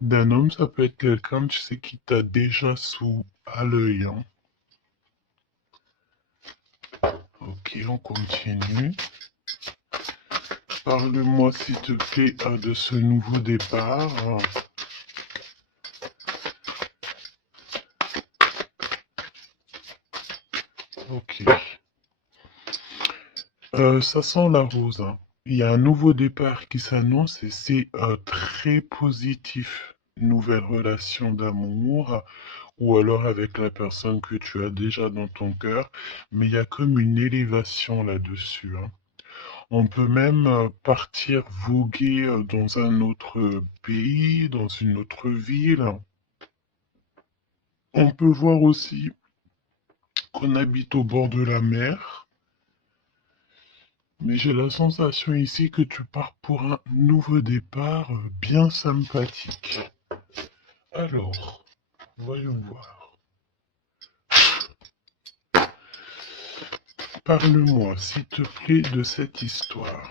d'un homme, ça peut être quelqu'un, tu sais, qui t'a déjà à l'œil, hein. Ok, on continue. Parle-moi, s'il te plaît, de ce nouveau départ. Ok. Ça sent la rose, hein. Il y a un nouveau départ qui s'annonce et c'est très positif. Nouvelle relation d'amour ou alors avec la personne que tu as déjà dans ton cœur, mais il y a comme une élévation là-dessus, hein. On peut même partir voguer dans un autre pays, dans une autre ville. On peut voir aussi qu'on habite au bord de la mer, mais j'ai la sensation ici que tu pars pour un nouveau départ bien sympathique. Alors, voyons voir. Parle-moi, s'il te plaît, de cette histoire.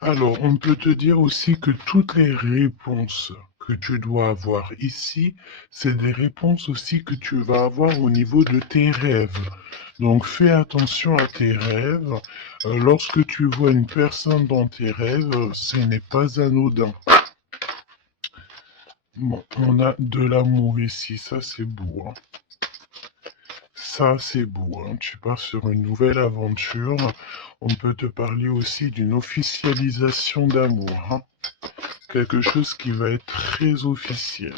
Alors, on peut te dire aussi que toutes les réponses que tu dois avoir ici, c'est des réponses aussi que tu vas avoir au niveau de tes rêves. Donc, fais attention à tes rêves. Lorsque tu vois une personne dans tes rêves, ce n'est pas anodin. Bon, on a de l'amour ici, ça c'est beau, hein. Ça, c'est beau, hein. Tu pars sur une nouvelle aventure. On peut te parler aussi d'une officialisation d'amour, hein. Quelque chose qui va être très officiel.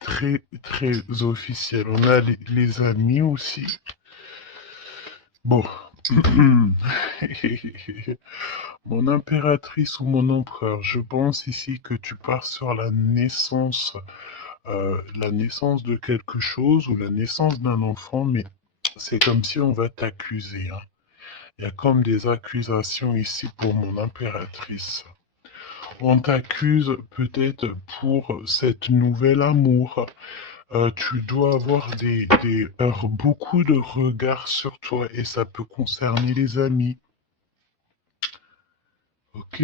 Très, très officiel. On a les amis aussi. Bon. Mon impératrice ou mon empereur, je pense ici que tu pars sur la naissance de quelque chose ou la naissance d'un enfant, mais c'est comme si on va t'accuser, hein. Il y a comme des accusations ici pour mon impératrice. On t'accuse peut-être pour cette nouvel amour. Tu dois avoir beaucoup de regards sur toi et ça peut concerner les amis. Ok.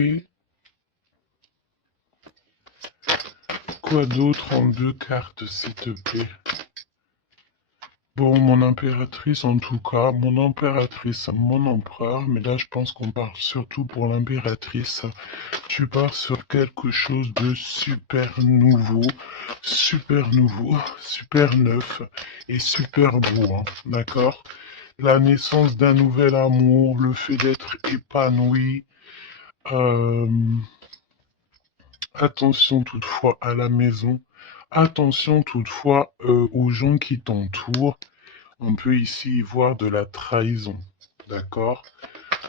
Quoi d'autre en deux cartes, s'il te plaît? Bon, mon impératrice en tout cas, mon impératrice, mon empereur, mais là je pense qu'on parle surtout pour l'impératrice. Tu pars sur quelque chose de nouveau, super neuf et super beau, hein, d'accord? La naissance d'un nouvel amour, le fait d'être épanoui. euh, Attention toutefois à la maison. Attention toutefois aux gens qui t'entourent. On peut ici y voir de la trahison, d'accord?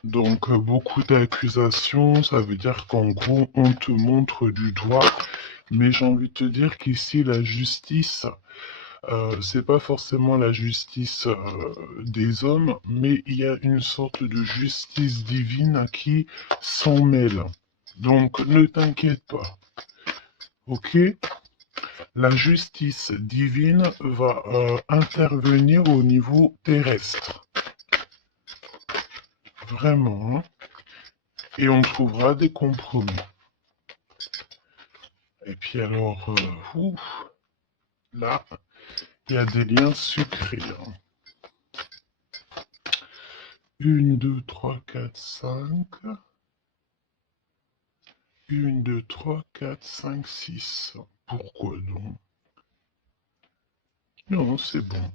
Donc beaucoup d'accusations, ça veut dire qu'en gros on te montre du doigt, mais j'ai envie de te dire qu'ici la justice, c'est pas forcément la justice des hommes, mais il y a une sorte de justice divine qui s'en mêle. Donc ne t'inquiète pas, ok? La justice divine va intervenir au niveau terrestre, vraiment, hein, et on trouvera des compromis. Et puis alors, là, il y a des liens sucrés, hein. 1, 2, 3, 4, 5. 1, 2, 3, 4, 5, 6. Pourquoi donc? Non, c'est bon.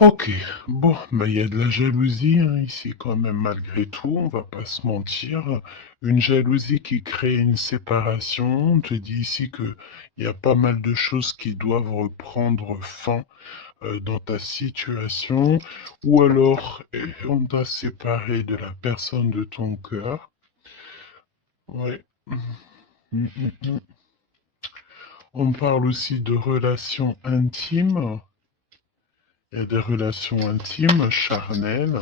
Ok, bon, bah il y a de la jalousie hein, ici quand même malgré tout, on va pas se mentir. Une jalousie qui crée une séparation. On te dit ici que il y a pas mal de choses qui doivent reprendre fin dans ta situation, ou alors on t'a séparé de la personne de ton cœur. Ouais. Mm, mm, mm. On parle aussi de relations intimes. Il y a des relations intimes, charnelles.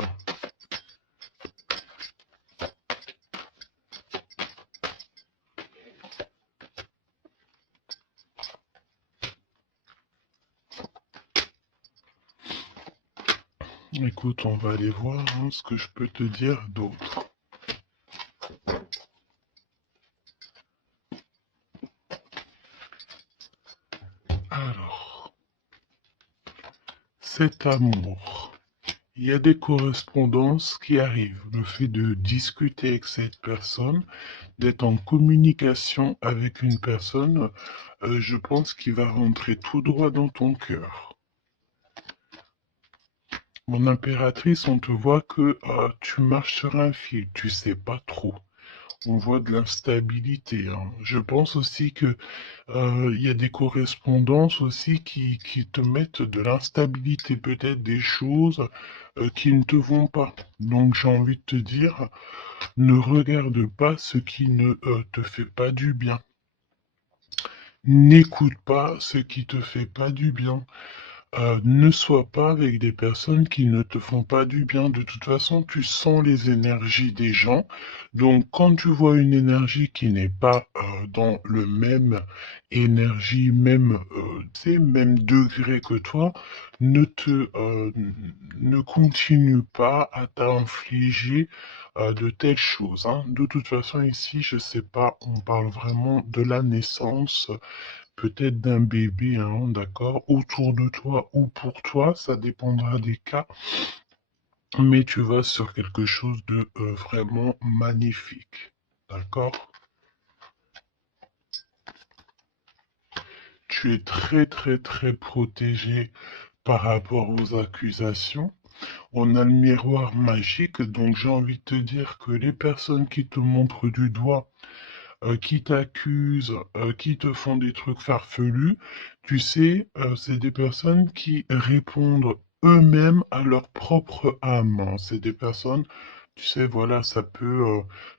Écoute, on va aller voir hein, ce que je peux te dire d'autre. Alors, cet amour. Il y a des correspondances qui arrivent. Le fait de discuter avec cette personne, d'être en communication avec une personne, je pense qu'il va rentrer tout droit dans ton cœur. Mon impératrice, on te voit que tu marches sur un fil, tu sais pas trop. On voit de l'instabilité, hein. Je pense aussi que il y a des correspondances aussi qui te mettent de l'instabilité, peut-être des choses qui ne te vont pas. Donc j'ai envie de te dire, ne regarde pas ce qui ne te fait pas du bien. N'écoute pas ce qui te fait pas du bien. Ne sois pas avec des personnes qui ne te font pas du bien. De toute façon, tu sens les énergies des gens. Donc, quand tu vois une énergie qui n'est pas dans le même énergie, même, tu sais, même degré que toi, ne continue pas à t'infliger de telles choses, hein. De toute façon, ici, je sais pas, on parle vraiment de la naissance peut-être d'un bébé, hein, d'accord, autour de toi ou pour toi, ça dépendra des cas, mais tu vas sur quelque chose de vraiment magnifique, d'accord? Tu es très très très protégé par rapport aux accusations. On a le miroir magique, donc j'ai envie de te dire que les personnes qui te montrent du doigt, qui t'accusent, qui te font des trucs farfelus, tu sais, c'est des personnes qui répondent eux-mêmes à leur propre âme, hein. C'est des personnes, tu sais, voilà,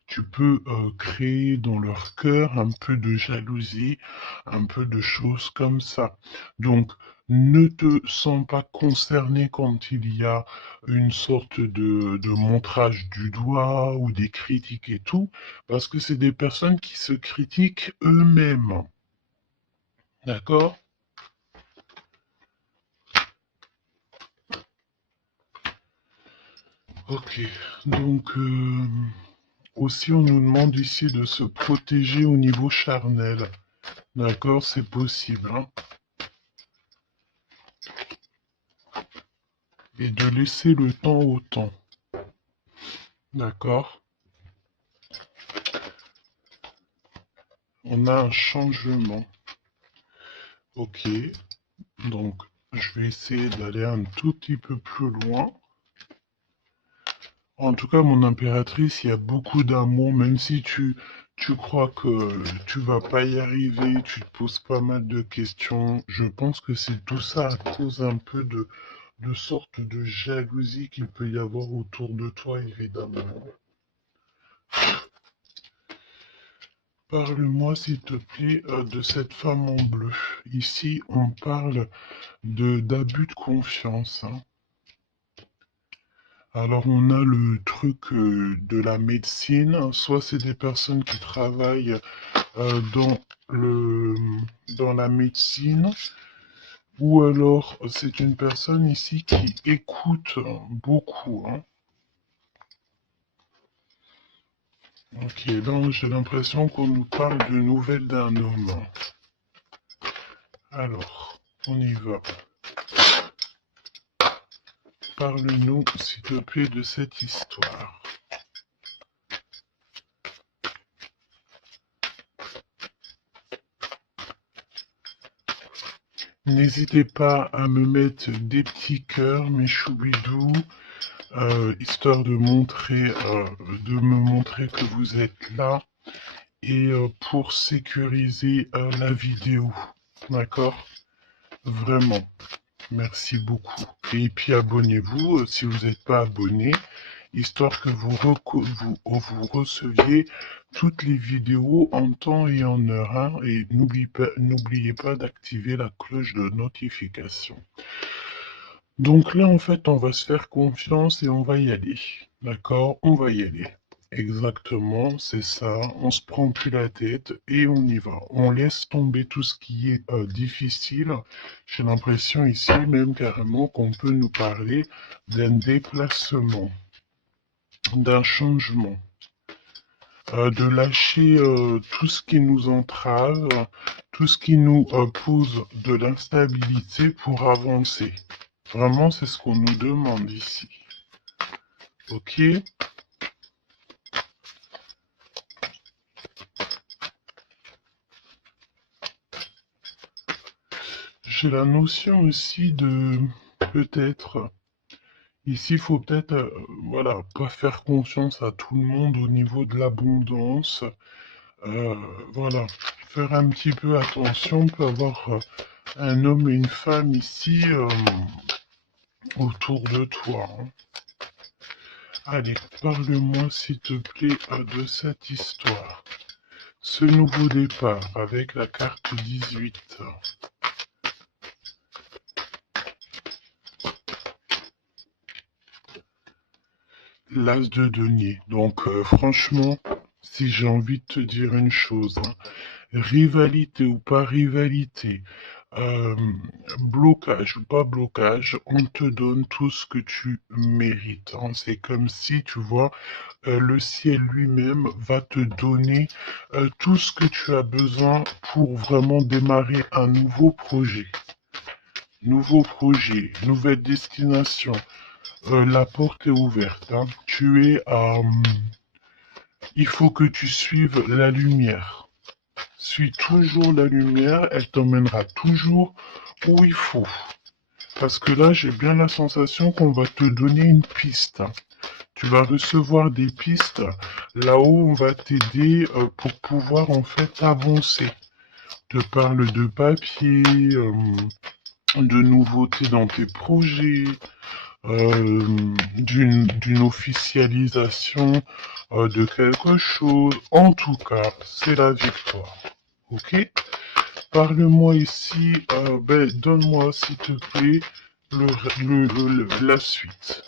tu peux créer dans leur cœur un peu de jalousie, un peu de choses comme ça. Donc, ne te sens pas concerné quand il y a une sorte de montrage du doigt ou des critiques et tout. Parce que c'est des personnes qui se critiquent eux-mêmes. D'accord? Ok. Donc, aussi, on nous demande ici de se protéger au niveau charnel. D'accord? C'est possible, hein? Et de laisser le temps au temps. D'accord? On a un changement. Ok. Donc, je vais essayer d'aller un tout petit peu plus loin. En tout cas, mon impératrice, il y a beaucoup d'amour, même si tu crois que tu vas pas y arriver, tu te poses pas mal de questions. Je pense que c'est tout ça à cause un peu de sorte de jalousie qu'il peut y avoir autour de toi, évidemment. Parle-moi, s'il te plaît, de cette femme en bleu. Ici, on parle d'abus de confiance, hein. Alors on a le truc de la médecine, soit c'est des personnes qui travaillent dans le dans la médecine, ou alors c'est une personne ici qui écoute beaucoup, hein. Ok, donc j'ai l'impression qu'on nous parle de nouvelles d'un homme. Alors, on y va. Parle-nous, s'il te plaît, de cette histoire. N'hésitez pas à me mettre des petits cœurs, mes choubidous, histoire de me montrer que vous êtes là et pour sécuriser la vidéo. D'accord? Vraiment. Merci beaucoup. Et puis abonnez-vous si vous n'êtes pas abonné, histoire que vous receviez toutes les vidéos en temps et en heure, hein. Et n'oubliez pas d'activer la cloche de notification. Donc là, en fait, on va se faire confiance et on va y aller. D'accord? On va y aller. Exactement, c'est ça. On se prend plus la tête et on y va. On laisse tomber tout ce qui est difficile. J'ai l'impression ici même carrément qu'on peut nous parler d'un déplacement, d'un changement, de lâcher tout ce qui nous entrave, tout ce qui nous pose de l'instabilité pour avancer. Vraiment, c'est ce qu'on nous demande ici. Ok? J'ai la notion aussi de peut-être, ici il faut peut-être, voilà, pas faire confiance à tout le monde au niveau de l'abondance. Voilà, faire un petit peu attention, on peut avoir un homme et une femme ici autour de toi. Hein. Allez, parle-moi s'il te plaît de cette histoire. Ce nouveau départ avec la carte 18. L'as de denier. Donc franchement, si j'ai envie de te dire une chose, hein, rivalité ou pas rivalité, euh, blocage ou pas blocage, on te donne tout ce que tu mérites. Hein. C'est comme si, tu vois, le ciel lui-même va te donner tout ce que tu as besoin pour vraiment démarrer un nouveau projet. Nouveau projet, nouvelle destination. La porte est ouverte. Hein. Tu es à... il faut que tu suives la lumière. Suis toujours la lumière, elle t'emmènera toujours où il faut. Parce que là, j'ai bien la sensation qu'on va te donner une piste. Tu vas recevoir des pistes là-haut, on va t'aider pour pouvoir en fait avancer. Je te parle de papier, de nouveautés dans tes projets, d'une officialisation de quelque chose. En tout cas, c'est la victoire. Ok? Parle-moi ici, ben, donne-moi s'il te plaît la suite.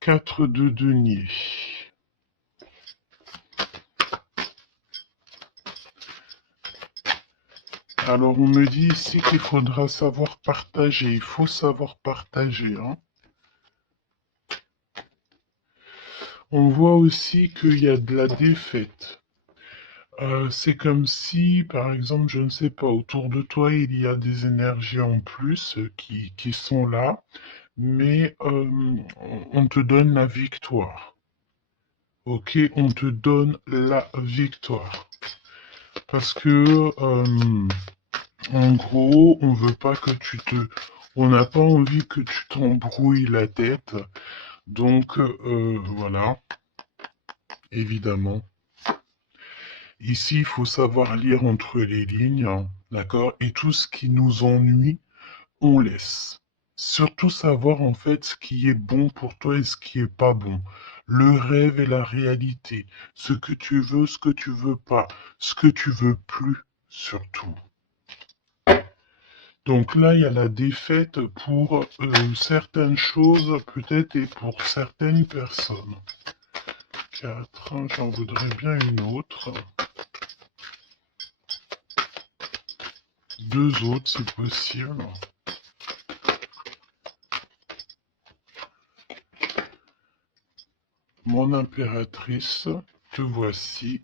4 de denier. Alors on me dit ici qu'il faudra savoir partager, il faut savoir partager. Hein. On voit aussi qu'il y a de la défaite. C'est comme si, par exemple, je ne sais pas, autour de toi, il y a des énergies en plus qui sont là, mais on te donne la victoire. Ok, on te donne la victoire. Parce que, en gros, on veut pas que tu te... On n'a pas envie que tu t'embrouilles la tête. Donc, voilà, évidemment. Ici, il faut savoir lire entre les lignes, hein, d'accord? Et tout ce qui nous ennuie, on laisse. Surtout savoir en fait ce qui est bon pour toi et ce qui est pas bon. Le rêve et la réalité. Ce que tu veux, ce que tu veux pas. Ce que tu veux plus, surtout. Donc là, il y a la défaite pour certaines choses, peut-être, et pour certaines personnes. 4, j'en voudrais bien une autre. 2 autres, si possible. Mon impératrice, te voici.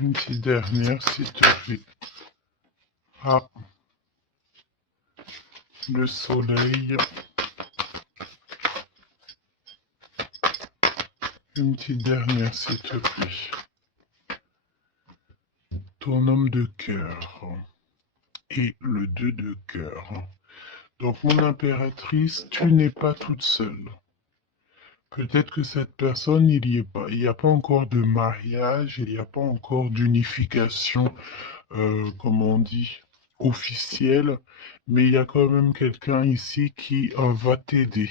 Une petite dernière, s'il te plaît. Ah, le soleil. Une petite dernière, s'il te plaît. Ton homme de cœur. Et le 2 de cœur. Donc, mon impératrice, tu n'es pas toute seule. Peut-être que cette personne, il n'y est pas. Il n'y a pas encore de mariage, il n'y a pas encore d'unification, comment on dit, officielle, mais il y a quand même quelqu'un ici qui va t'aider.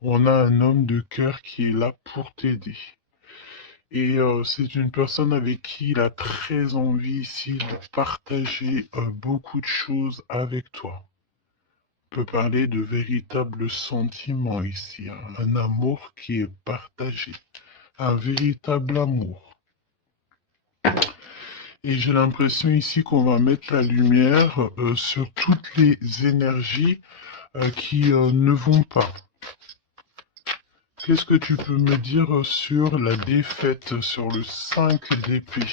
On a un homme de cœur qui est là pour t'aider. Et c'est une personne avec qui il a très envie ici de partager beaucoup de choses avec toi. On peut parler de véritables sentiments ici, hein. Un amour qui est partagé, un véritable amour. Et j'ai l'impression ici qu'on va mettre la lumière sur toutes les énergies qui ne vont pas. Qu'est-ce que tu peux me dire sur la défaite, sur le 5 d'épée?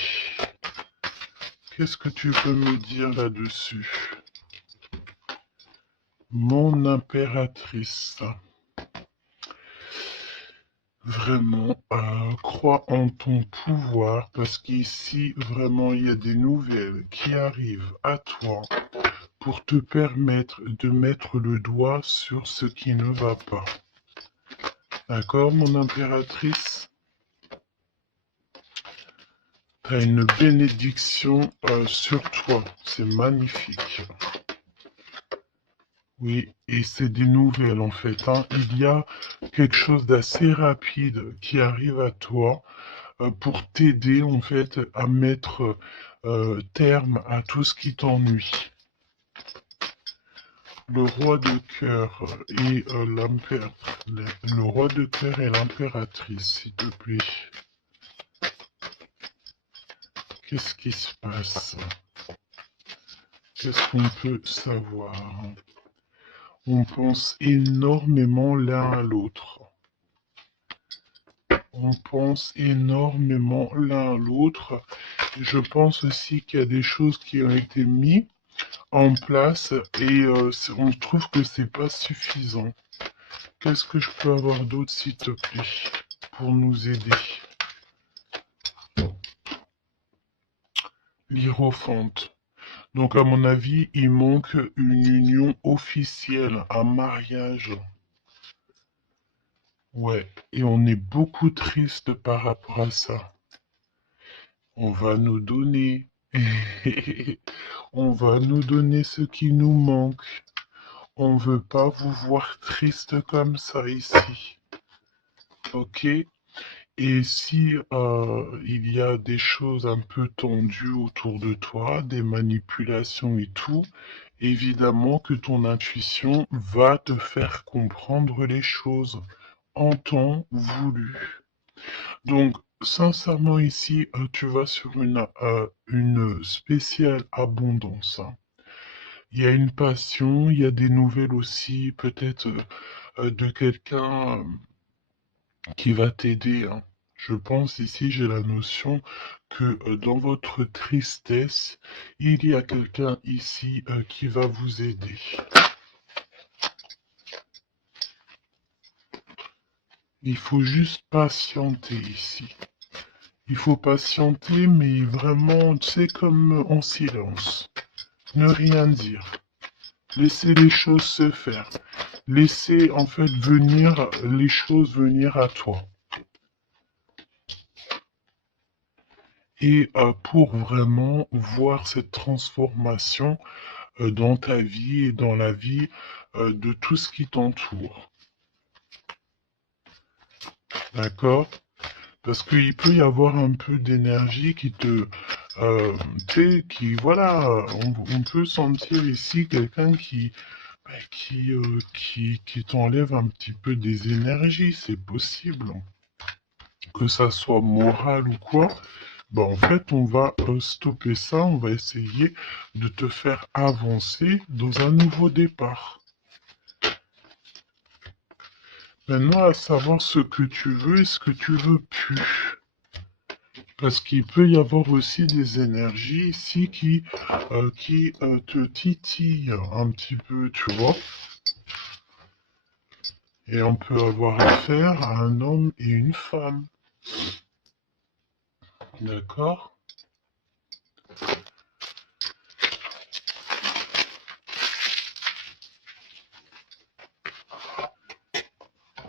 Qu'est-ce que tu peux me dire là-dessus? Mon impératrice. Vraiment, crois en ton pouvoir parce qu'ici, vraiment, il y a des nouvelles qui arrivent à toi pour te permettre de mettre le doigt sur ce qui ne va pas. D'accord, mon impératrice? Tu as une bénédiction sur toi. C'est magnifique. Oui, et c'est des nouvelles en fait, hein. Il y a quelque chose d'assez rapide qui arrive à toi pour t'aider en fait à mettre terme à tout ce qui t'ennuie. Le roi de cœur et le roi de cœur et l'impératrice, s'il te plaît. Qu'est-ce qui se passe? Qu'est-ce qu'on peut savoir? On pense énormément l'un à l'autre. On pense énormément l'un à l'autre. Je pense aussi qu'il y a des choses qui ont été mises en place et on trouve que c'est pas suffisant. Qu'est-ce que je peux avoir d'autre, s'il te plaît, pour nous aider? L'Hiérophante. Donc, à mon avis, il manque une union officielle, un mariage. Ouais, et on est beaucoup triste par rapport à ça. On va nous donner. On va nous donner ce qui nous manque. On veut pas vous voir triste comme ça ici. Ok? Et si il y a des choses un peu tendues autour de toi, des manipulations et tout, évidemment que ton intuition va te faire comprendre les choses en temps voulu. Donc, sincèrement, ici, tu vas sur une spéciale abondance, hein. Il y a une passion, il y a des nouvelles aussi, peut-être de quelqu'un qui va t'aider, hein. Je pense ici, j'ai la notion que dans votre tristesse, il y a quelqu'un ici qui va vous aider. Il faut juste patienter ici. Il faut patienter, mais vraiment, tu sais, comme en silence. Ne rien dire. Laisser les choses se faire. Laisser en fait venir les choses venir à toi. Et pour vraiment voir cette transformation dans ta vie et dans la vie de tout ce qui t'entoure. D'accord? Parce qu'il peut y avoir un peu d'énergie qui te... tu sais, qui, voilà, on peut sentir ici quelqu'un qui t'enlève un petit peu des énergies, c'est possible. Que ça soit moral ou quoi, bah en fait, on va stopper ça, on va essayer de te faire avancer dans un nouveau départ. Maintenant, à savoir ce que tu veux et ce que tu veux plus. Parce qu'il peut y avoir aussi des énergies ici qui te titillent un petit peu, tu vois. Et on peut avoir affaire à un homme et une femme. D'accord?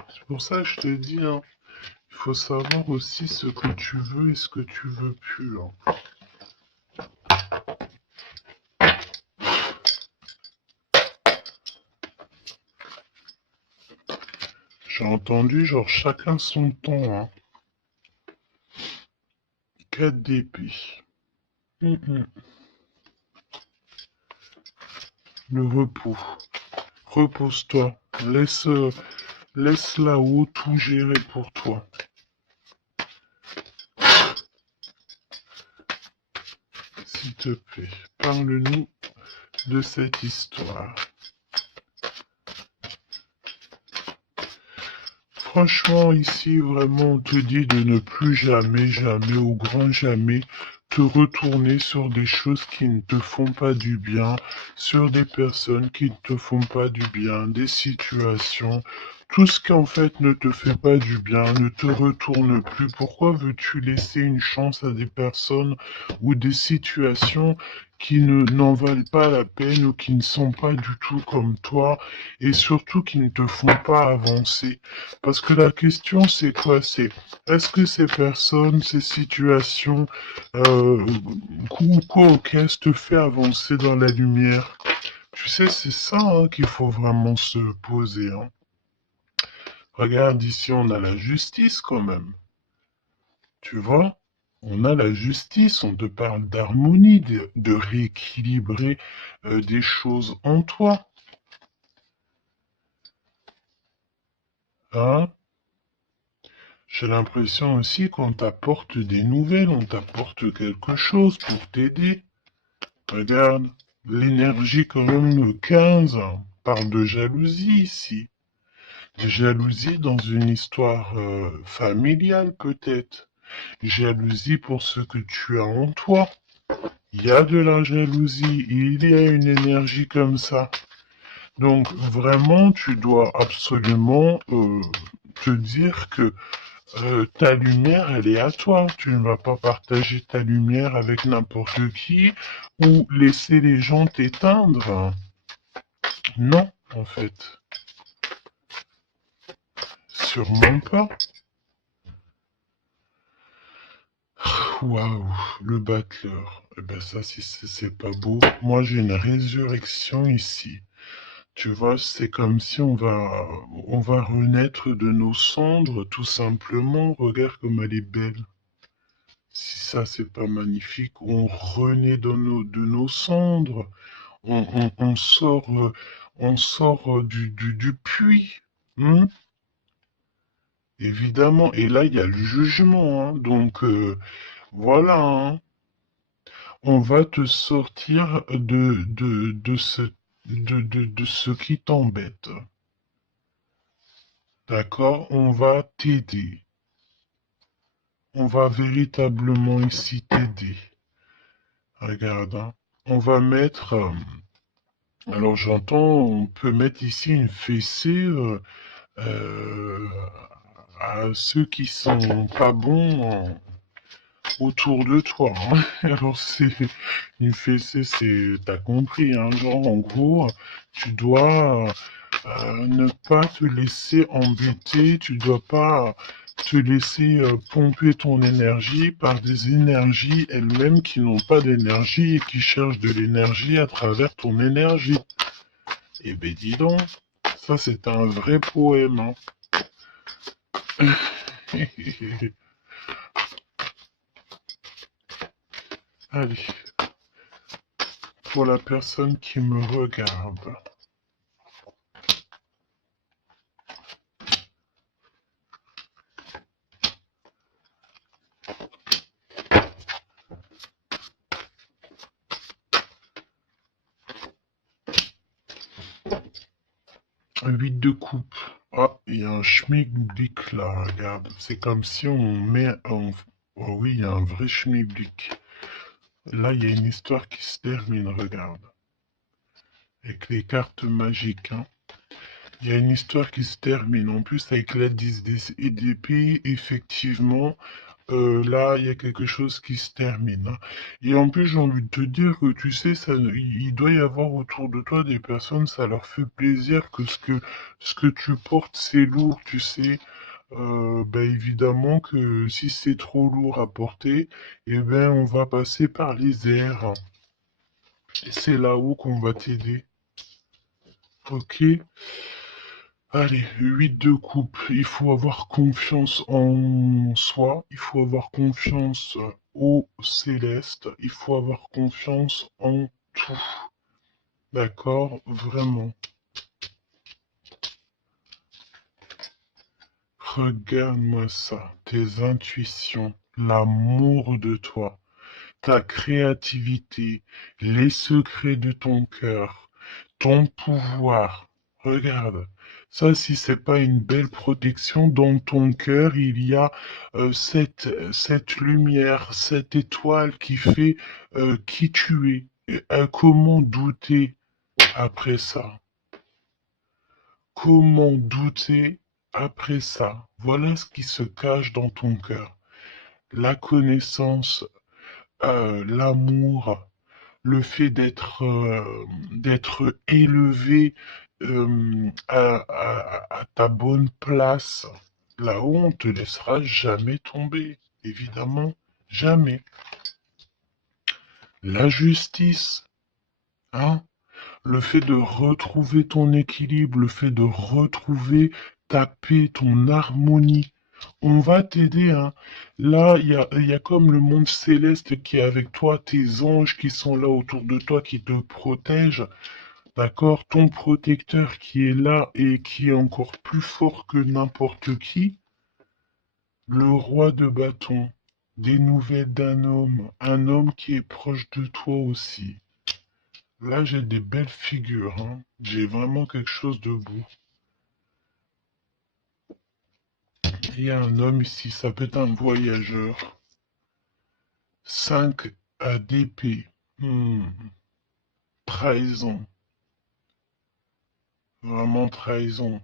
C'est pour ça que je te dis, hein, il faut savoir aussi ce que tu veux et ce que tu veux plus, hein. J'ai entendu, genre, chacun son temps, hein. 4 d'épée. Le repos. Repose-toi. Laisse là-haut tout gérer pour toi. s'il te plaît. Parle-nous de cette histoire. Franchement, ici, vraiment, on te dit de ne plus jamais, jamais, au grand jamais, te retourner sur des choses qui ne te font pas du bien, sur des personnes qui ne te font pas du bien, des situations. Tout ce qui en fait ne te fait pas du bien, ne te retourne plus. Pourquoi veux-tu laisser une chance à des personnes ou des situations qui n'en valent pas la peine ou qui ne sont pas du tout comme toi et surtout qui ne te font pas avancer? Parce que la question, c'est quoi? C'est est-ce que ces personnes, ces situations, quoi auquel te fait avancer dans la lumière? Tu sais, c'est ça hein, qu'il faut vraiment se poser. Hein. Regarde, ici, on a la justice quand même. Tu vois? On a la justice, on te parle d'harmonie, de rééquilibrer des choses en toi. Hein? J'ai l'impression aussi qu'on t'apporte des nouvelles, on t'apporte quelque chose pour t'aider. Regarde, l'énergie quand même le 15 parle de jalousie ici. Jalousie dans une histoire familiale peut-être. Jalousie pour ce que tu as en toi. Il y a de la jalousie, il y a une énergie comme ça. Donc vraiment, tu dois absolument te dire que ta lumière, elle est à toi. Tu ne vas pas partager ta lumière avec n'importe qui ou laisser les gens t'éteindre. Non, en fait. Sûrement pas. Waouh, le battleur. Eh ben ça, si c'est pas beau. Moi, j'ai une résurrection ici. Tu vois, c'est comme si on va renaître de nos cendres, tout simplement. Regarde comme elle est belle. Si ça, c'est pas magnifique, on renaît de nos cendres. On sort du puits. Hein. Évidemment. Et là, il y a le jugement. Hein. Donc, voilà. Hein. On va te sortir de ce qui t'embête. D'accord? On va t'aider. On va véritablement ici t'aider. Regarde, hein. On va mettre... alors j'entends, on peut mettre ici une fessée euh, à ceux qui sont pas bons autour de toi. Hein. Alors c'est une fessée, c'est... T'as compris, hein? Genre en gros, tu dois ne pas te laisser embêter, tu dois pas te laisser pomper ton énergie par des énergies elles-mêmes qui n'ont pas d'énergie et qui cherchent de l'énergie à travers ton énergie. Eh ben dis donc, ça c'est un vrai poème. Hein. Allez, pour la personne qui me regarde. 8 de coupe. Ah, il y a un schmilblick là, regarde. C'est comme si on met un... Oh oui, il y a un vrai schmilblick. Là, il y a une histoire qui se termine, regarde. Avec les cartes magiques, hein. Il y a une histoire qui se termine. En plus, avec la 10 d'épée, effectivement, là, il y a quelque chose qui se termine. Hein. Et en plus, j'ai envie de te dire que, tu sais, il doit y avoir autour de toi des personnes, ça leur fait plaisir que ce que tu portes, c'est lourd, tu sais. Ben évidemment que si c'est trop lourd à porter, eh ben, on va passer par les airs. Et c'est là-haut qu'on va t'aider. Ok? Allez, 8 de coupe. Il faut avoir confiance en soi. Il faut avoir confiance au céleste. Il faut avoir confiance en tout. D'accord? Vraiment. Regarde-moi ça. Tes intuitions. L'amour de toi. ta créativité, les secrets de ton cœur, ton pouvoir. Regarde, ça, si c'est pas une belle protection, dans ton cœur, il y a cette lumière, cette étoile qui fait qui tu es. Et, comment douter après ça? Comment douter après ça? Voilà ce qui se cache dans ton cœur. La connaissance, l'amour, le fait d'être élevé à ta bonne place, là-haut, on te laissera jamais tomber, évidemment, jamais. La justice, hein, le fait de retrouver ton équilibre, le fait de retrouver ta paix, ton harmonie. On va t'aider, hein. Là, il y a comme le monde céleste qui est avec toi, tes anges qui sont là autour de toi, qui te protègent. D'accord? Ton protecteur qui est là et qui est encore plus fort que n'importe qui. Le roi de bâton. Des nouvelles d'un homme. Un homme qui est proche de toi aussi. Là, j'ai des belles figures, hein. J'ai vraiment quelque chose de beau. Il y a un homme ici, ça peut être un voyageur. 5 à d'épée. Trahison. Vraiment trahison.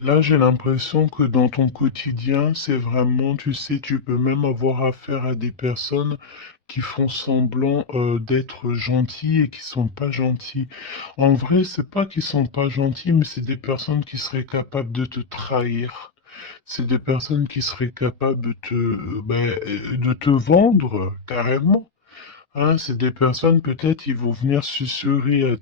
Là, j'ai l'impression que dans ton quotidien, c'est vraiment, tu sais, tu peux même avoir affaire à des personnes qui font semblant d'être gentils et qui sont pas gentils. En vrai, c'est pas qu'ils sont pas gentils, mais c'est des personnes qui seraient capables de te trahir. C'est des personnes qui seraient capables de te vendre carrément. Hein, c'est des personnes, peut-être, ils vont venir susurrer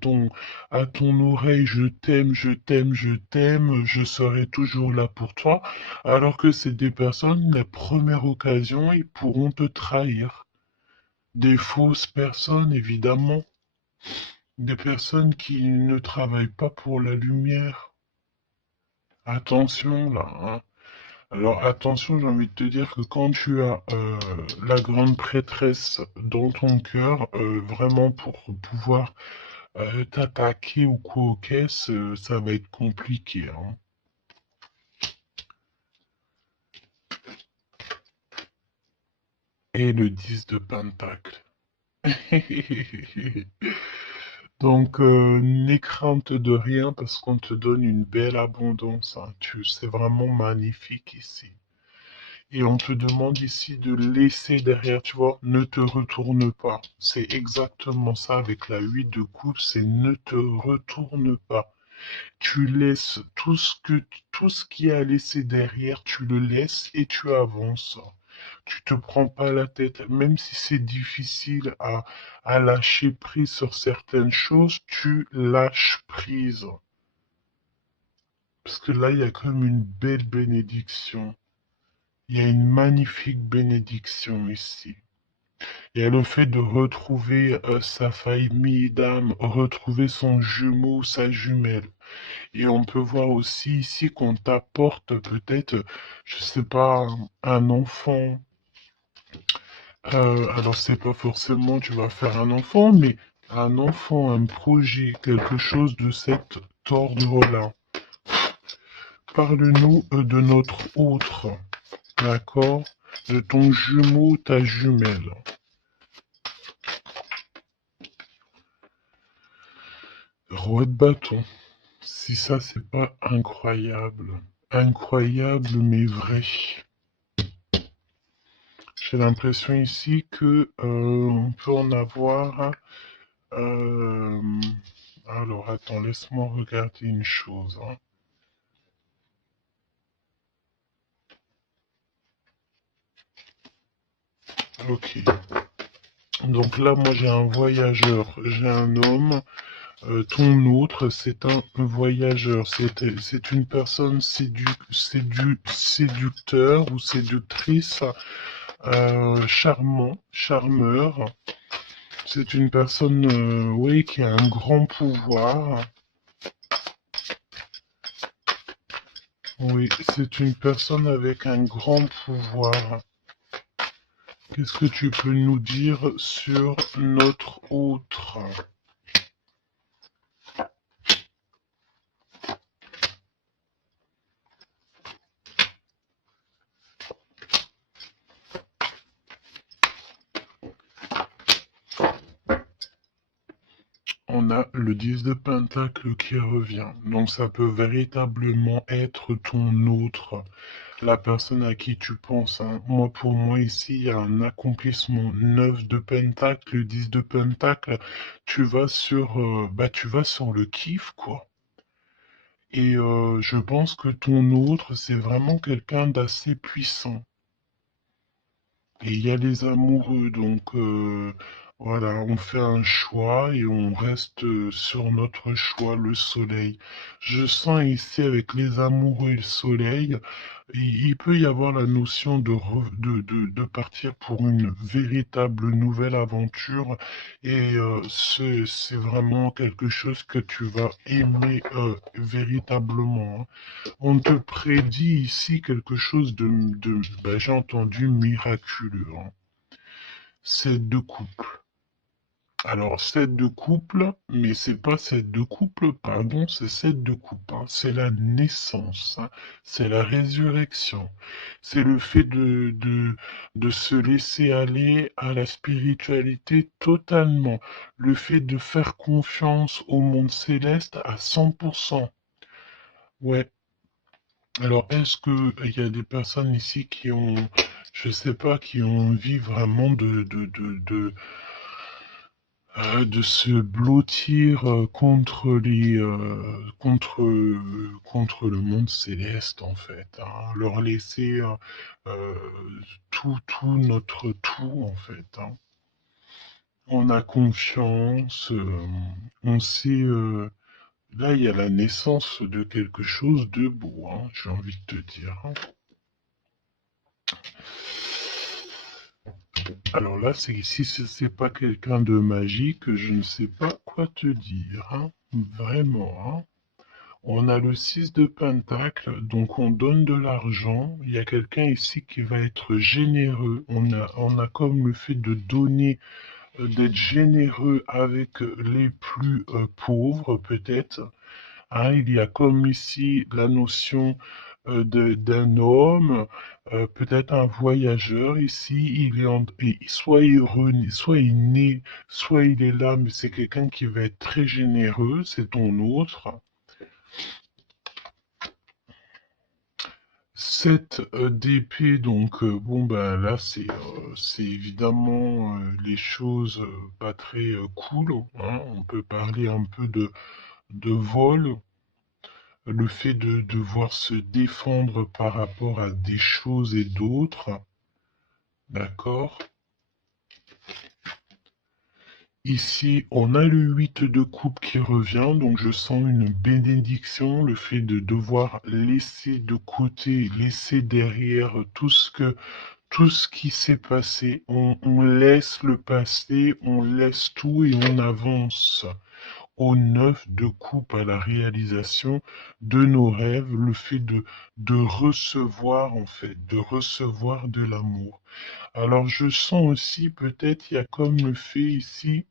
à ton oreille, je t'aime, je t'aime, je t'aime, je serai toujours là pour toi, alors que c'est des personnes, la première occasion, ils pourront te trahir. Des fausses personnes, évidemment, des personnes qui ne travaillent pas pour la lumière. Attention, là, hein. Alors attention, j'ai envie de te dire que quand tu as la grande prêtresse dans ton cœur, vraiment pour pouvoir t'attaquer ou quoi aux caisses, ça va être compliqué, hein. Et le 10 de Pentacle. Donc, n'aie crainte de rien parce qu'on te donne une belle abondance, hein. C'est vraiment magnifique ici. Et on te demande ici de laisser derrière, tu vois, ne te retourne pas. C'est exactement ça avec la 8 de coupe, c'est ne te retourne pas. Tu laisses tout ce qui est à laisser derrière, tu le laisses et tu avances. Tu te prends pas la tête, même si c'est difficile à lâcher prise sur certaines choses, tu lâches prise. Parce que là, il y a comme une belle bénédiction. Il y a une magnifique bénédiction ici. Il y a le fait de retrouver sa famille d'âme, retrouver son jumeau, sa jumelle. Et on peut voir aussi ici qu'on t'apporte peut-être, je sais pas, un enfant. Alors c'est pas forcément tu vas faire un enfant, mais un enfant, un projet, quelque chose de cet ordre-là. Parle-nous de notre autre, d'accord? De ton jumeau, ta jumelle. Roi de bâton. Si ça, c'est pas incroyable. Incroyable, mais vrai. J'ai l'impression ici que on peut en avoir. euh, alors, attends, laisse-moi regarder une chose, hein. Ok. Donc là, moi, j'ai un voyageur, j'ai un homme. Ton autre, c'est un voyageur. C'est une personne séducteur ou séductrice, charmant, charmeur. C'est une personne, oui, qui a un grand pouvoir. Oui, c'est une personne avec un grand pouvoir. qu'est-ce que tu peux nous dire sur notre autre? On a le 10 de Pentacle qui revient. Donc ça peut véritablement être ton autre, la personne à qui tu penses, hein. Moi, pour moi, ici, il y a un accomplissement. 9 de Pentacle, 10 de Pentacle. Tu vas sur le kiff, quoi. Et je pense que ton autre, c'est vraiment quelqu'un d'assez puissant. Et il y a les amoureux, donc voilà, on fait un choix et on reste sur notre choix, le soleil. Je sens ici avec les amoureux et le soleil, il peut y avoir la notion de partir pour une véritable nouvelle aventure et c'est vraiment quelque chose que tu vas aimer véritablement, hein. On te prédit ici quelque chose j'ai entendu miraculeux, hein. 7 de couple. Alors, 7 de couple, mais c'est pas 7 de couple, pardon, c'est 7 de couple, hein. C'est la naissance, hein. C'est la résurrection. C'est le fait de se laisser aller à la spiritualité totalement. Le fait de faire confiance au monde céleste à 100%. Ouais. Alors, est-ce que il y a des personnes ici qui ont, je sais pas, qui ont envie vraiment de se blottir contre le monde céleste, en fait, hein, leur laisser euh, tout notre tout, en fait, hein. On a confiance, on sait. Là, il y a la naissance de quelque chose de beau, hein, j'ai envie de te dire, hein. Alors là, si c'est pas quelqu'un de magique, je ne sais pas quoi te dire, hein. Vraiment, hein. On a le 6 de Pentacle, donc on donne de l'argent. Il y a quelqu'un ici qui va être généreux. On a comme le fait de donner, d'être généreux avec les plus pauvres, peut-être. Hein, il y a comme ici la notion d'un homme, peut-être un voyageur ici, soit heureux, soit il est né, soit il est là, mais c'est quelqu'un qui va être très généreux, c'est ton autre. 7 d'épée, donc bon ben là c'est évidemment les choses pas très cool, hein. On peut parler un peu de vol, le fait de devoir se défendre par rapport à des choses et d'autres, d'accord? Ici, on a le 8 de coupe qui revient, donc je sens une bénédiction, le fait de devoir laisser de côté, laisser derrière tout ce qui s'est passé. On laisse le passé, on laisse tout et on avance au 9 de coupe à la réalisation de nos rêves, le fait de recevoir en fait, de recevoir de l'amour. Alors je sens aussi peut-être il y a comme le fait ici,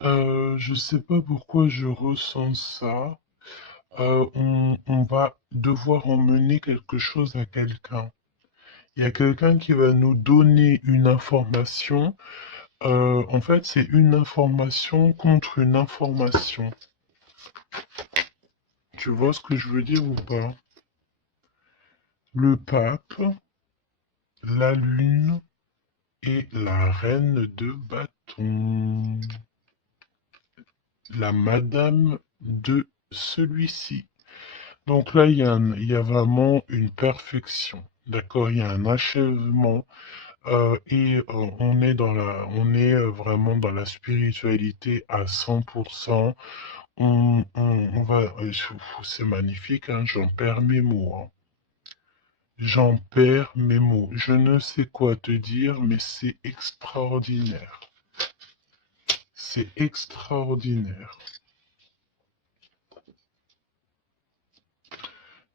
je sais pas pourquoi je ressens ça. On va devoir emmener quelque chose à quelqu'un. Il y a quelqu'un qui va nous donner une information. En fait, c'est une information contre une information. Tu vois ce que je veux dire ou pas? Le pape, la lune et la reine de bâton. La madame de celui-ci. Donc là, il y a vraiment une perfection. D'accord, il y a un achèvement et on est vraiment dans la spiritualité à 100%. C'est magnifique, hein, j'en perds mes mots, hein. J'en perds mes mots. Je ne sais quoi te dire, mais c'est extraordinaire. C'est extraordinaire.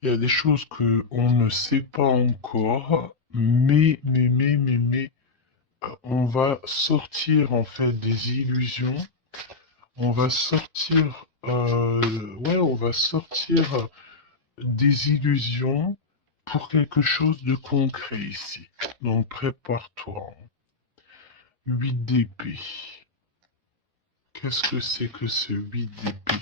Il y a des choses que on ne sait pas encore, mais, on va sortir en fait des illusions. On va sortir, ouais, on va sortir des illusions pour quelque chose de concret ici. Donc prépare-toi. 8 d'épée. Qu'est-ce que c'est que ce 8 d'épée?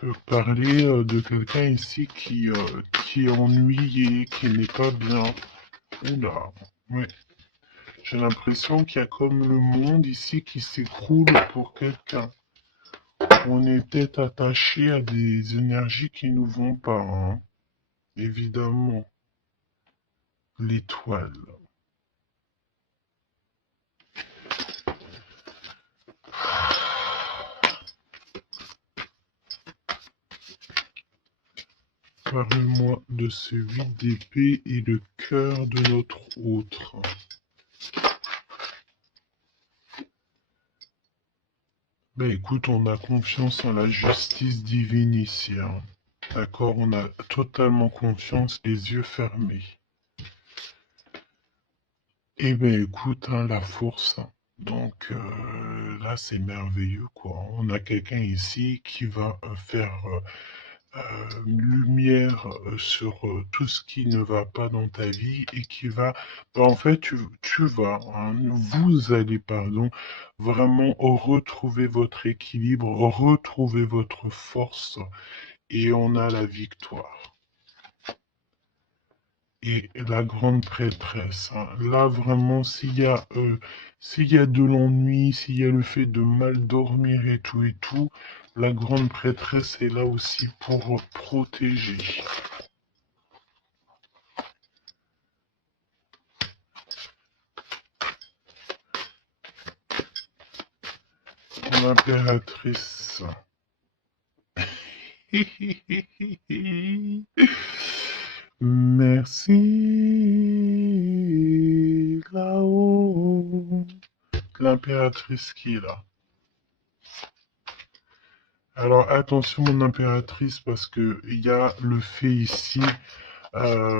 Peut parler de quelqu'un ici qui est ennuyé, qui n'est pas bien. Oula, ouais. J'ai l'impression qu'il y a comme le monde ici qui s'écroule pour quelqu'un. On est peut-être attaché à des énergies qui nous vont pas, hein. Évidemment. L'étoile. Parle-moi de ce 8 d'épée et le cœur de notre autre. Ben écoute, on a confiance en la justice divine ici, hein. D'accord, on a totalement confiance, les yeux fermés. Eh ben écoute, hein, la force. Donc là, c'est merveilleux, quoi. On a quelqu'un ici qui va faire lumière sur tout ce qui ne va pas dans ta vie et qui va, bah, en fait, tu vas, hein, vous allez, pardon, vraiment retrouver votre équilibre, retrouver votre force et on a la victoire. Et la grande prêtresse, hein. Là, vraiment, s'il y a de l'ennui, s'il y a le fait de mal dormir et tout, la grande prêtresse est là aussi pour protéger. L'impératrice. Merci là-haut. L'impératrice qui est là. Alors attention mon impératrice parce que il y a le fait ici. Ben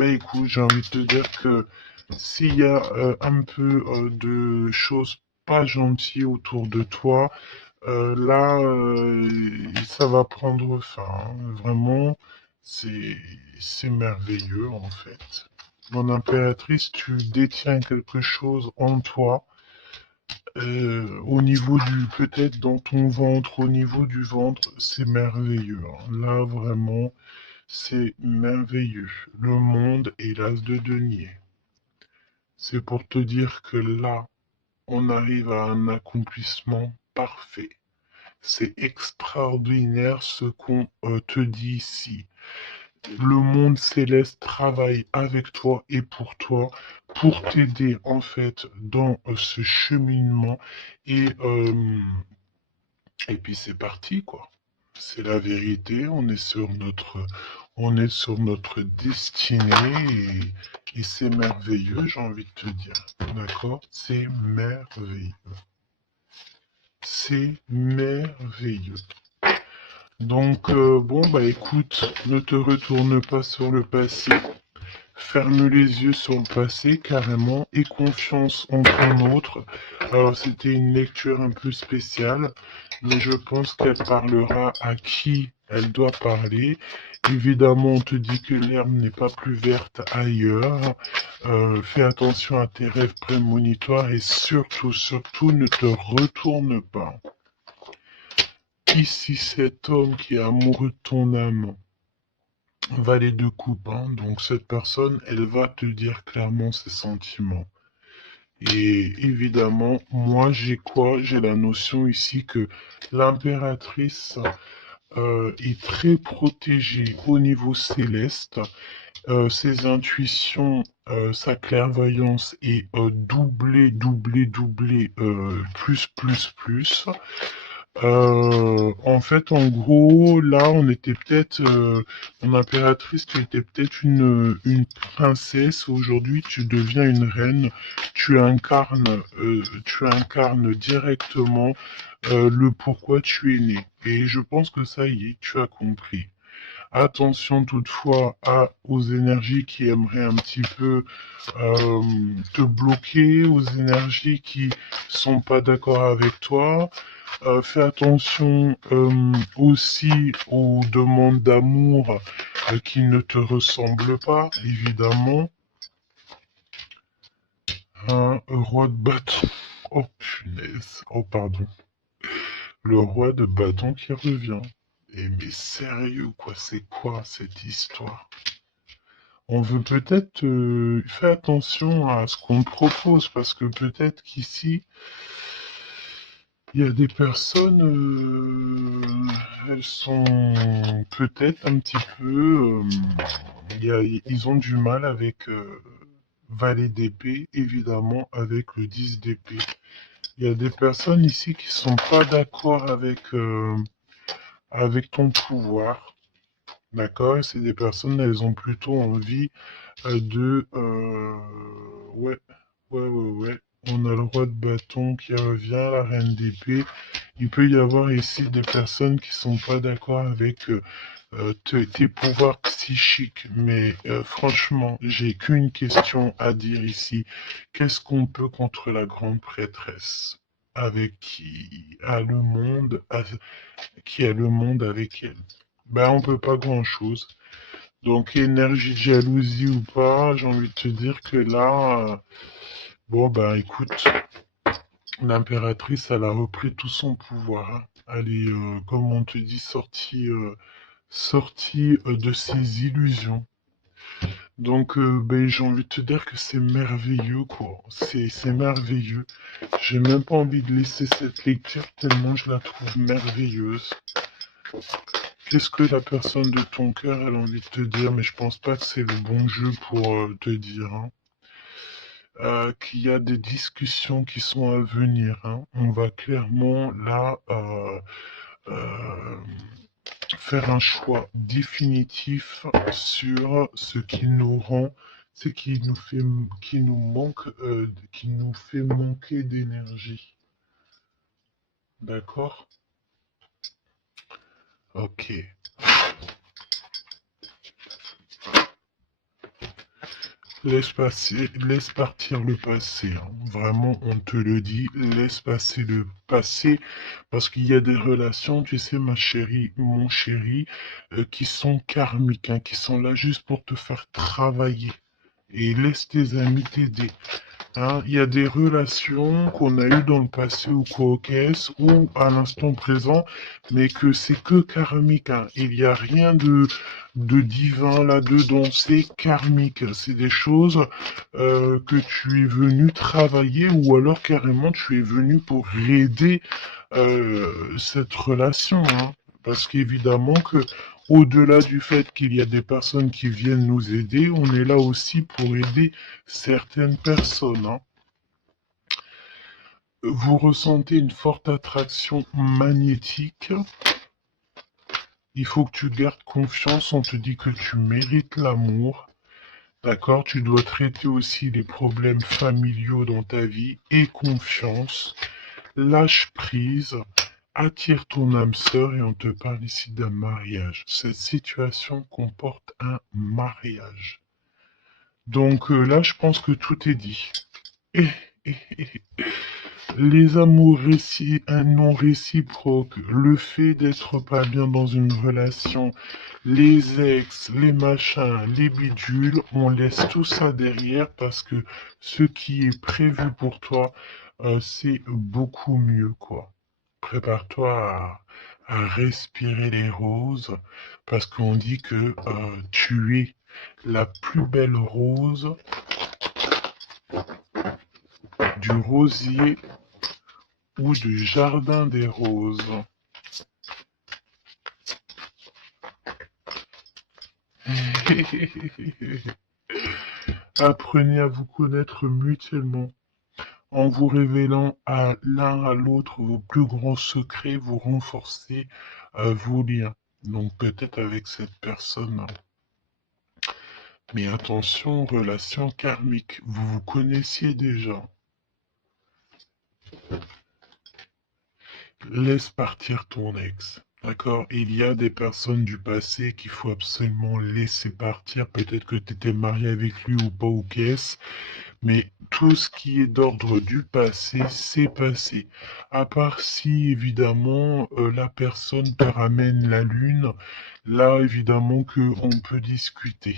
écoute, j'ai envie de te dire que s'il y a un peu de choses pas gentilles autour de toi, là, ça va prendre fin, hein. Vraiment, c'est c'est merveilleux en fait. Mon impératrice, tu détiens quelque chose en toi, au niveau du, peut-être dans ton ventre, au niveau du ventre, c'est merveilleux, hein. Là, vraiment, c'est merveilleux. Le monde est l'as de denier. C'est pour te dire que là, on arrive à un accomplissement parfait. C'est extraordinaire ce qu'on te dit ici. Le monde céleste travaille avec toi et pour t'aider en fait dans ce cheminement. Et, euh, et puis c'est parti quoi. C'est la vérité, on est sur notre destinée et c'est merveilleux, j'ai envie de te dire. D'accord? C'est merveilleux. C'est merveilleux. Donc, bon, bah écoute, ne te retourne pas sur le passé. Ferme les yeux sur le passé carrément et confiance en ton autre. Alors c'était une lecture un peu spéciale, mais je pense qu'elle parlera à qui elle doit parler. Évidemment, on te dit que l'herbe n'est pas plus verte ailleurs. Fais attention à tes rêves prémonitoires et surtout, surtout, ne te retourne pas. Ici, cet homme qui est amoureux de ton âme, valet de coupe, hein. Donc cette personne, elle va te dire clairement ses sentiments. Et évidemment, moi j'ai quoi? J'ai la notion ici que l'impératrice est très protégée au niveau céleste. Ses intuitions, sa clairvoyance est doublée, plus. En fait, en gros, là, on était peut-être, mon impératrice, tu étais peut-être une princesse. Aujourd'hui, tu deviens une reine. Tu incarnes directement le pourquoi tu es né. Et je pense que ça y est, tu as compris. Attention toutefois aux énergies qui aimeraient un petit peu te bloquer, aux énergies qui sont pas d'accord avec toi. Fais attention aussi aux demandes d'amour qui ne te ressemblent pas, évidemment. Un roi de bâton. Oh punaise. Oh pardon. Le roi de bâton qui revient. Eh mais sérieux quoi, c'est quoi cette histoire? On veut peut-être faire attention à ce qu'on te propose parce que peut-être qu'ici il y a des personnes, elles sont peut-être un petit peu, ils ont du mal avec valet d'épée, évidemment avec le 10 d'épée. Il y a des personnes ici qui sont pas d'accord avec ton pouvoir. D'accord? C'est des personnes, elles ont plutôt envie ouais, ouais. On a le roi de bâton qui revient, la reine d'épée. Il peut y avoir ici des personnes qui sont pas d'accord avec tes pouvoirs psychiques. Mais franchement, j'ai qu'une question à dire ici. Qu'est-ce qu'on peut contre la grande prêtresse? Avec qui a le monde, qui a le monde avec elle? Ben, on peut pas grand-chose. Donc, énergie de jalousie ou pas, j'ai envie de te dire que là, bon, bah écoute, l'impératrice, elle a repris tout son pouvoir, hein. Elle est, comme on te dit, sortie de ses illusions. Donc, ben, j'ai envie de te dire que c'est merveilleux, quoi. C'est merveilleux. J'ai même pas envie de laisser cette lecture tellement je la trouve merveilleuse. Qu'est-ce que la personne de ton cœur elle a envie de te dire, mais je pense pas que c'est le bon jeu pour te dire, hein. Qu'il y a des discussions qui sont à venir, hein. On va clairement là euh, faire un choix définitif sur ce qui nous rend, ce qui nous manque, qui nous fait manquer d'énergie. D'accord? Ok. Laisse partir le passé, hein. Vraiment, on te le dit, laisse passer le passé, parce qu'il y a des relations, tu sais, ma chérie, mon chéri, qui sont karmiques, hein, qui sont là juste pour te faire travailler. Et laisse tes amis t'aider. Hein, il y a des relations qu'on a eues dans le passé ou coquesses ou à l'instant présent, mais que c'est que karmique, hein. Il n'y a rien de divin là-dedans, c'est karmique. C'est des choses que tu es venu travailler ou alors carrément tu es venu pour aider cette relation, hein. Parce qu'évidemment que au-delà du fait qu'il y a des personnes qui viennent nous aider, on est là aussi pour aider certaines personnes, hein. Vous ressentez une forte attraction magnétique. Il faut que tu gardes confiance. On te dit que tu mérites l'amour. D'accord? Tu dois traiter aussi les problèmes familiaux dans ta vie et confiance. Lâche prise. Attire ton âme sœur et on te parle ici d'un mariage. Cette situation comporte un mariage. Donc là, je pense que tout est dit. Et, les amours non réciproques, le fait d'être pas bien dans une relation, les ex, les machins, les bidules, on laisse tout ça derrière parce que ce qui est prévu pour toi, c'est beaucoup mieux, quoi. Prépare-toi à respirer les roses parce qu'on dit que tu es la plus belle rose du rosier ou du jardin des roses. Apprenez à vous connaître mutuellement en vous révélant à l'un à l'autre vos plus grands secrets, vous renforcez vos liens. Donc peut-être avec cette personne. Mais attention, relation karmique, vous vous connaissiez déjà. Laisse partir ton ex. D'accord? Il y a des personnes du passé qu'il faut absolument laisser partir. Peut-être que tu étais marié avec lui ou pas, ou qu'est-ce. Mais tout ce qui est d'ordre du passé, c'est passé. À part si, évidemment, la personne te ramène la lune, là, évidemment, que on peut discuter.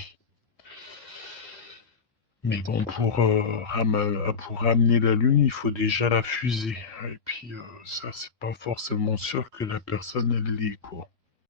Mais bon, pour ramener la lune, il faut déjà la fusée. Et puis, ça, c'est pas forcément sûr que la personne, elle l'est, quoi.